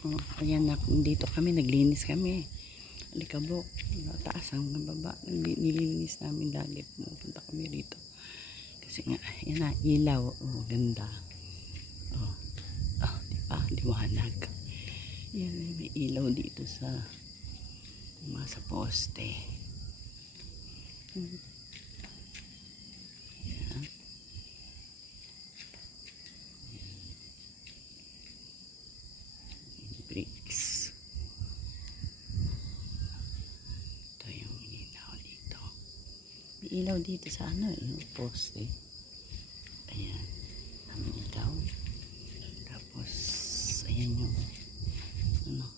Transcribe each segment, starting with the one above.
Oh, ayan na, dito kami, naglinis kami. Alikabok, taas hanggang baba. Nililinis namin lagi. Pupunta kami rito. Kasi nga, yan na, ilaw. Oh, ganda. Oh, oh diba? Liwanag. Yan, may ilaw dito sa poste. Yan. Bricks. Ito yung ilaw dito. May ilaw dito sa yung poste. Ayan. Ang ilaw. Tapos, ayan yung liwanag.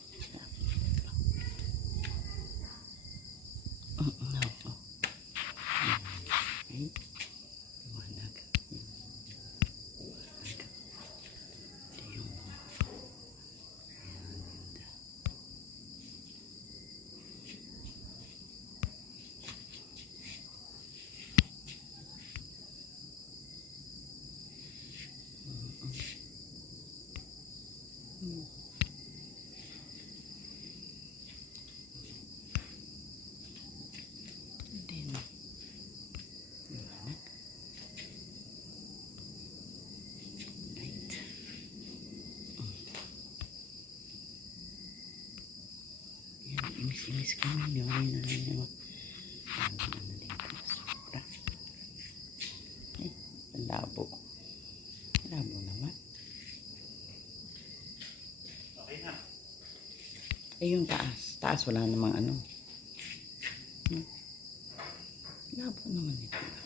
Inis kami, gawin na rin yung labo. Labo naman. Okay na. Yung taas. Taas wala namang ano. Labo naman ito.